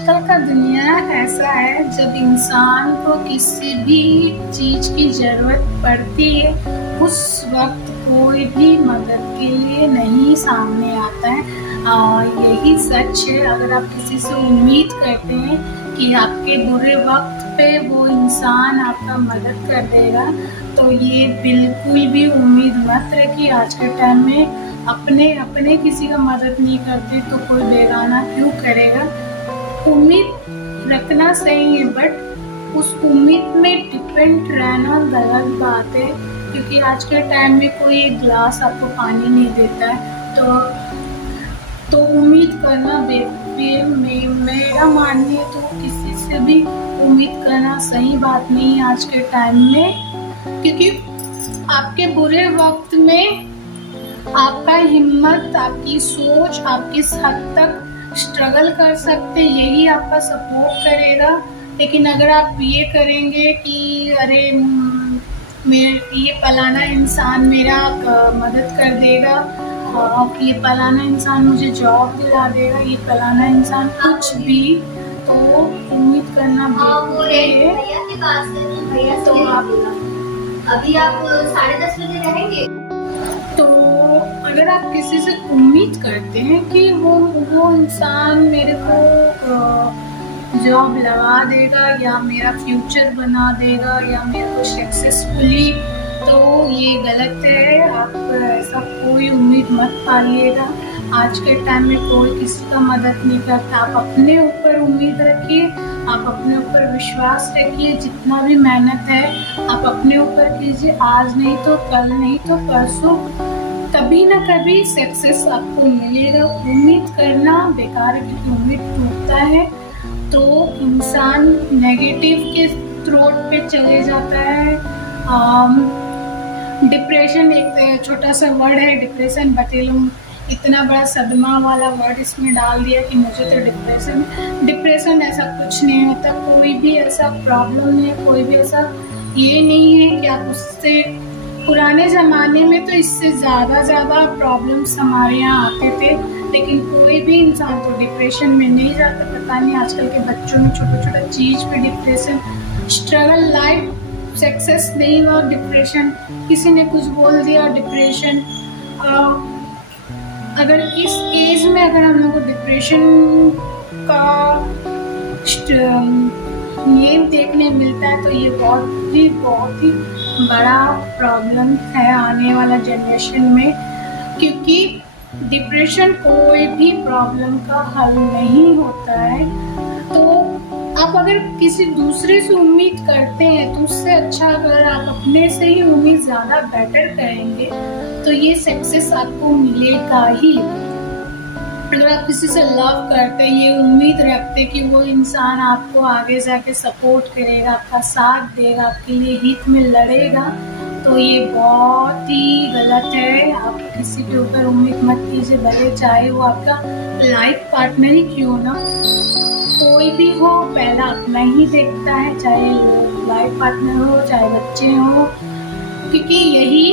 आजकल का दुनिया ऐसा है, जब इंसान को किसी भी चीज़ की ज़रूरत पड़ती है, उस वक़्त कोई भी मदद के लिए नहीं सामने आता है। यही सच है। अगर आप किसी से उम्मीद करते हैं कि आपके बुरे वक़्त पे वो इंसान आपका मदद कर देगा, तो ये बिल्कुल भी उम्मीद मत रखिए। आज के टाइम में अपने किसी का मदद नहीं करते तो कोई बेगाना क्यों करेगा। उम्मीद रखना सही है, बट उस उम्मीद में डिपेंड रहना गलत बात है, क्योंकि आज के टाइम में कोई एक गिलास आपको पानी नहीं देता है, तो उम्मीद करना मेरा मानना तो किसी से भी उम्मीद करना सही बात नहीं है आज के टाइम में। क्योंकि आपके बुरे वक्त में आपका हिम्मत, आपकी सोच, आप किस हद तक स्ट्रगल कर सकते, यही आपका सपोर्ट करेगा। लेकिन अगर आप ये करेंगे कि अरे ये फलाना इंसान मेरा मदद कर देगा, ये फलाना इंसान मुझे जॉब दिला देगा, ये फलाना इंसान कुछ भी, तो उम्मीद करना बेवकूफ़ी है। भैया तो आप अभी आप 10:30 बजे रहेंगे। तो अगर आप किसी से उम्मीद करते हैं कि वो इंसान मेरे को जॉब लगा देगा या मेरा फ्यूचर बना देगा या मेरे को सक्सेसफुली, तो ये गलत है। आप ऐसा कोई उम्मीद मत पालिएगा। आज के टाइम में कोई किसी का मदद नहीं करता। आप अपने ऊपर उम्मीद रखिए, आप अपने ऊपर विश्वास रखिए। जितना भी मेहनत है आप अपने ऊपर कीजिए। आज नहीं तो कल, नहीं तो परसों, कभी ना कभी सक्सेस आपको मिलेगा। उम्मीद करना बेकार है, क्योंकि उम्मीद टूटता है तो इंसान नेगेटिव के थ्रोट पे चले जाता है। डिप्रेशन एक छोटा सा वर्ड है, डिप्रेशन, बटे लोग इतना बड़ा सदमा वाला वर्ड इसमें डाल दिया कि मुझे तो डिप्रेशन ऐसा कुछ नहीं होता। कोई भी ऐसा प्रॉब्लम नहीं है, कोई भी ऐसा ये नहीं है कि आप उससे, पुराने ज़माने में तो इससे ज़्यादा प्रॉब्लम्स हमारे यहाँ आते थे, लेकिन कोई भी इंसान तो डिप्रेशन में नहीं जाता। पता नहीं आजकल के बच्चों में छोटा चीज़ पे डिप्रेशन, स्ट्रगल लाइफ, सक्सेस नहीं हुआ डिप्रेशन, किसी ने कुछ बोल दिया डिप्रेशन। अगर इस एज में अगर हम लोग को डिप्रेशन का ये देखने मिलता है, तो ये बहुत ही बड़ा प्रॉब्लम है आने वाला जनरेशन में। क्योंकि डिप्रेशन कोई भी प्रॉब्लम का हल नहीं होता है। तो आप अगर किसी दूसरे से उम्मीद करते हैं, तो उससे अच्छा अगर आप अपने से ही उम्मीद ज़्यादा बेटर करेंगे, तो ये सक्सेस आपको मिलेगा ही। अगर आप किसी से लव करते हैं, ये उम्मीद रखते कि वो इंसान आपको आगे जाके सपोर्ट करेगा, आपका साथ देगा, आपके लिए हित में लड़ेगा, तो ये बहुत ही गलत है। आप किसी के ऊपर उम्मीद मत कीजिए, भले चाहे वो आपका लाइफ पार्टनर ही क्यों ना, कोई भी हो, पहला अपना ही देखता है, चाहे लाइफ पार्टनर हो, चाहे बच्चे हो, क्योंकि यही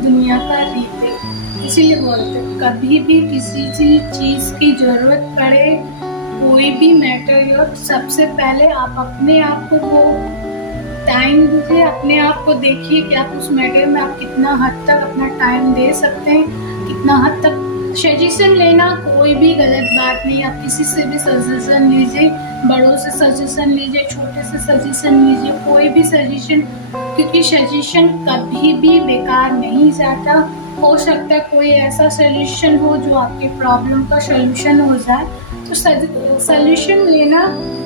दुनिया का रीत है। इसीलिए बोलते कभी भी किसी चीज़ की ज़रूरत पड़े, कोई भी मैटर हो, सबसे पहले आप अपने आप को टाइम दीजिए, अपने आप को देखिए कि आप उस मैटर में आप कितना हद तक अपना टाइम दे सकते हैं, कितना हद तक। सजेशन लेना कोई भी गलत बात नहीं। आप किसी से भी सजेशन लीजिए, बड़ों से सजेशन लीजिए, छोटे से सजेशन लीजिए, कोई भी सजेशन, क्योंकि सजेशन कभी भी बेकार नहीं जाता। हो सकता है कोई ऐसा सजेशन हो जो आपके प्रॉब्लम का सलूशन हो जाए, तो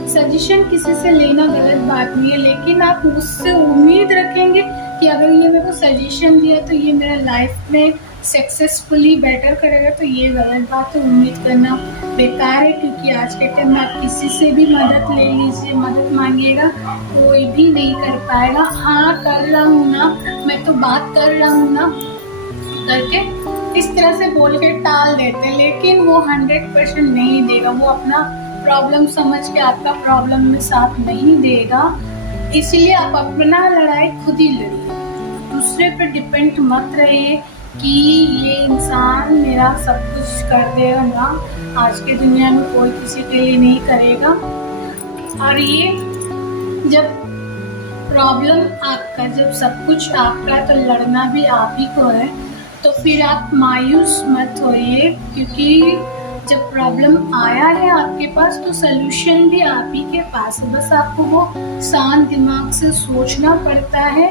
सजेशन किसी से लेना गलत बात नहीं है। लेकिन आप उससे उम्मीद रखेंगे कि अगर ये मेरे को सजेशन दिया तो ये मेरा लाइफ में सक्सेसफुली बेटर करेगा, तो ये गलत बात है। उम्मीद करना बेकार है, क्योंकि आज के टाइम में आप किसी से भी मदद ले लीजिए, मदद मांगिएगा, कोई भी नहीं कर पाएगा। हाँ कर रहा हूँ ना, मैं तो बात कर रहा हूँ ना करके इस तरह से बोल के टाल देते, लेकिन वो 100% नहीं देगा। वो अपना प्रॉब्लम समझ के आपका प्रॉब्लम में साथ नहीं देगा। इसलिए आप अपना लड़ाई खुद ही लड़िए, दूसरे पे डिपेंड मत रहिए कि ये इंसान मेरा सब कुछ कर देगा ना। आज की दुनिया में कोई किसी के लिए नहीं करेगा। और ये जब प्रॉब्लम आपका, जब सब कुछ आपका है, तो लड़ना भी आप ही को है। तो फिर आप मायूस मत होइए, क्योंकि जब प्रॉब्लम आया है आपके पास तो सलूशन भी आप ही के पास है। बस आपको वो शांत दिमाग से सोचना पड़ता है।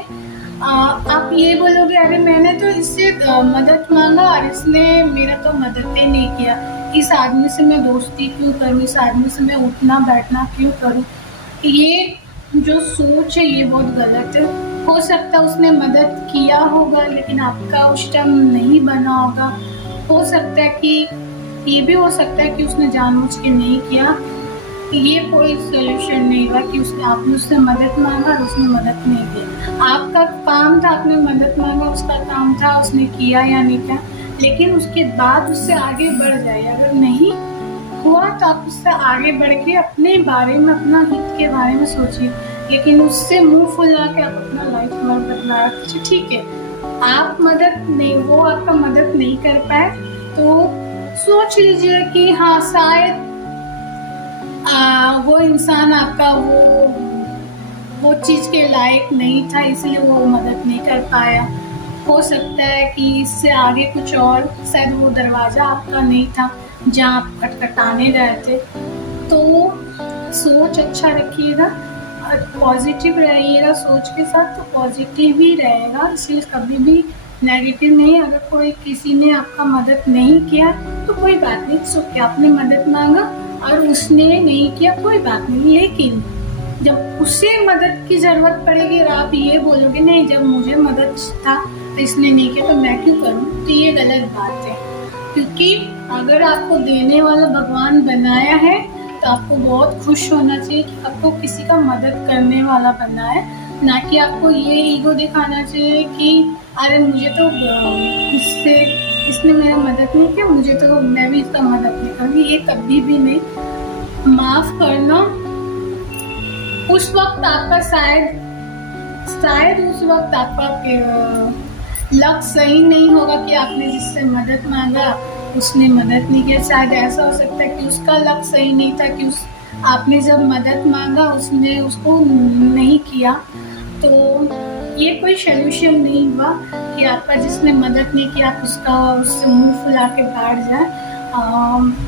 आप ये बोलोगे अरे मैंने तो इससे मदद मांगा और इसने मेरा तो मदद ही नहीं किया, इस आदमी से मैं दोस्ती क्यों करूँ, इस आदमी से मैं उठना बैठना क्यों करूँ। ये जो सोच है ये बहुत गलत है। हो सकता है उसने मदद किया होगा लेकिन आपका उस टाइम नहीं बना होगा। हो सकता है कि ये भी हो सकता है कि उसने जानबूझ के नहीं किया। ये कोई सोल्यूशन नहीं हुआ कि आपने उससे मदद मांगा और उसने मदद नहीं किया। आपका काम था, आपने मदद मांगा, उसका काम था, उसने किया या नहीं किया, लेकिन उसके बाद उससे आगे बढ़ जाए। अगर नहीं हुआ तो आप उससे आगे बढ़ के अपने बारे में, अपना हित के बारे में सोचिए, लेकिन उससे मुंह फुला के आप अपना लाइफ बदला रखिए। ठीक है, आप मदद नहीं, वो आपका मदद नहीं कर पाए तो सोच लीजिए कि हाँ शायद वो इंसान आपका वो चीज के लायक नहीं था, इसलिए वो मदद नहीं कर पाया। हो सकता है कि इससे आगे कुछ और, शायद वो दरवाजा आपका नहीं था जहाँ आप खटखटाने गए थे। तो सोच अच्छा रखिएगा और पॉजिटिव रहिएगा, सोच के साथ तो पॉजिटिव ही रहेगा, इसलिए कभी भी नेगेटिव नहीं। अगर कोई किसी ने आपका मदद नहीं किया तो कोई बात नहीं, सो क्या आपने मदद मांगा और उसने नहीं किया, कोई बात नहीं। लेकिन जब उसे मदद की जरूरत पड़ेगी और आप ये बोलोगे नहीं जब मुझे मदद था तो इसने नहीं किया तो मैं क्यों करूं, तो ये गलत बात है। क्योंकि अगर आपको देने वाला भगवान बनाया है तो आपको बहुत खुश होना चाहिए कि आपको किसी का मदद करने वाला बना है, ना कि आपको ये ईगो दिखाना चाहिए कि अरे मुझे तो इसने मेरा मदद नहीं किया, मुझे तो मैं भी इसका मदद नहीं करूँगी। ये कभी भी नहीं। माफ करना उस वक्त आपका शायद उस वक्त आपका लक सही नहीं होगा कि आपने जिससे मदद मांगा उसने मदद नहीं किया। शायद ऐसा हो सकता है कि उसका लक सही नहीं था कि आपने जब मदद मांगा उसने उसको नहीं किया। तो ये कोई सोल्यूशन नहीं हुआ कि आपका जिसने मदद नहीं किया आप उससे मुंह फुला के बैठ जाए।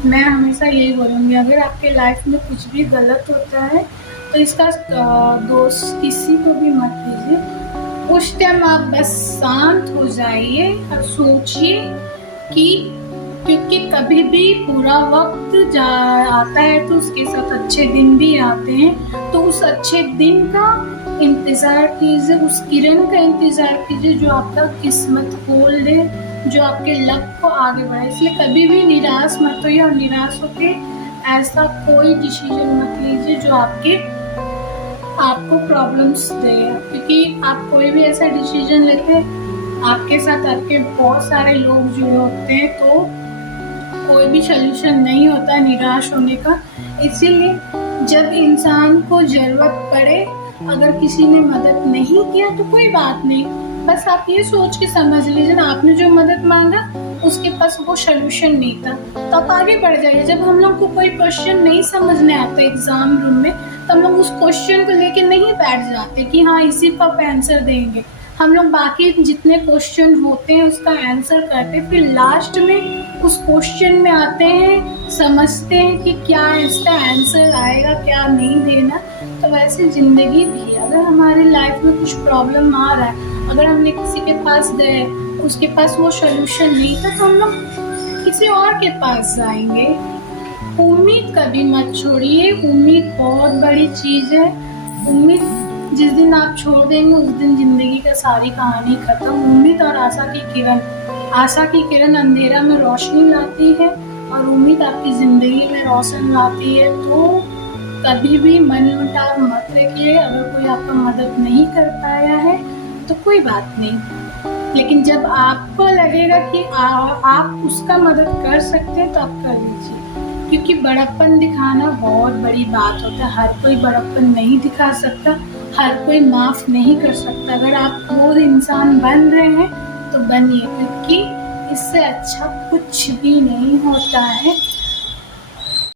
मैं हमेशा यही बोलूँगी, अगर आपके लाइफ में कुछ भी गलत होता है तो इसका दोष किसी को भी मत लीजिए। उस टाइम आप बस शांत हो जाइए और सोचिए कि क्योंकि कभी भी बुरा वक्त आता है तो उसके साथ अच्छे दिन भी आते हैं। तो उस अच्छे दिन का इंतज़ार कीजिए, उस किरण का इंतज़ार कीजिए जो आपका किस्मत खोल दे, जो आपके लक को आगे बढ़ाए। इसलिए कभी भी निराश मत होइए और निराश होके ऐसा कोई डिसीजन मत लीजिए जो आपको प्रॉब्लम्स दे। क्योंकि आप कोई भी ऐसा डिसीजन लेते हैं आपके साथ आपके बहुत सारे लोग जुड़े होते हैं, तो कोई भी सोल्यूशन नहीं होता निराश होने का। इसीलिए जब इंसान को ज़रूरत पड़े, अगर किसी ने मदद नहीं किया तो कोई बात नहीं, बस आप ये सोच के समझ लीजिए ना आपने जो मदद मांगा उसके पास वो सोल्यूशन नहीं था, तो आप आगे बढ़ जाइए। जब हम लोग को कोई क्वेश्चन नहीं समझने आता एग्जाम रूम में तो हम लोग उस क्वेश्चन को लेके नहीं बैठ जाते कि हाँ इसी पर आप आंसर देंगे। हम लोग बाकी जितने क्वेश्चन होते हैं उसका आंसर करते, फिर लास्ट में उस क्वेश्चन में आते हैं, समझते हैं कि क्या इसका आंसर आएगा, क्या नहीं देना। तो वैसे ज़िंदगी भी, अगर हमारी लाइफ में कुछ प्रॉब्लम आ रहा है, अगर हमने किसी के पास गए उसके पास वो सोल्यूशन नहीं था तो हम लोग किसी और के पास जाएंगे। उम्मीद कभी मत छोड़िए, उम्मीद बहुत बड़ी चीज़ है। उम्मीद जिस दिन आप छोड़ देंगे उस दिन ज़िंदगी का सारी कहानी खत्म। उम्मीद और आशा की किरण अंधेरा में रोशनी लाती है और उम्मीद आपकी ज़िंदगी में रोशन लाती है। तो कभी भी मनमुटाव मत रखिए। अगर कोई आपका मदद नहीं कर पाया है तो कोई बात नहीं, लेकिन जब आपको लगेगा कि आप उसका मदद कर सकते हैं तो आप कर लीजिए। क्योंकि बड़प्पन दिखाना बहुत बड़ी बात होता है। हर कोई बड़प्पन नहीं दिखा सकता, हर कोई माफ़ नहीं कर सकता। अगर आप वो इंसान बन रहे हैं तो बनिए, क्योंकि इससे अच्छा कुछ भी नहीं होता है।